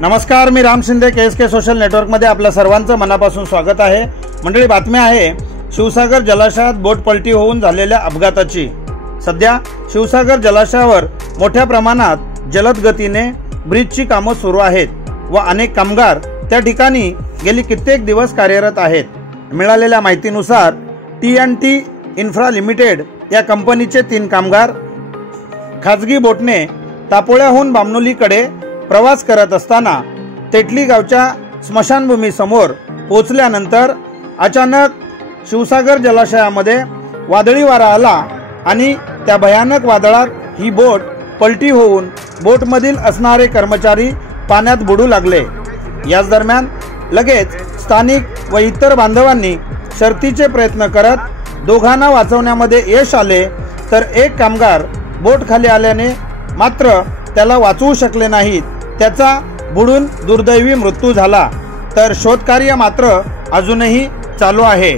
नमस्कार, मी Ram Shinde, KSK social नेटवर्कमध्ये आपल्या सर्वांचं मनापासून स्वागत आहे। मंडळी, बातमी आहे शिवसागर जलाशयात बोट पलटी होऊन झालेल्या अपघाताची। सध्या शिवसागर जलाशयावर मोठ्या प्रमाणात जलद गतीने ब्रिजची कामे सुरू आहेत व अनेक कामगार त्या ठिकाणी गेली कित्येक दिवस कार्यरत आहेत। मिळालेल्या माहितीनुसार TNT इन्फ्रा लिमिटेड या कंपनीचे 3 कामगार खाजगी बोटने तापोळ्याहून बामणोलीकडे प्रवास करत असताना तेटली गावच्या स्मशानभूमी समोर पोहोचल्यानंतर अचानक शिवसागर जलाशयामध्ये वादळी वारा आला आणि त्या भयानक वादळात ही बोट पलटी होऊन बोटमधील असणारे कर्मचारी पाण्यात बुडू लागले। याच दरम्यान लगेच स्थानिक व इतर बांधवांनी शर्थीचे प्रयत्न करत दोघांना वाचवण्यामध्ये यश आले, तर एक कामगार बोट खाली आल्याने मात्र त्याला वाचवू शकले नाहीत। त्याचा बुडून दुर्दैवी मृत्यू झाला, तर शोधकार्य मात्र अजूनही चालू आहे।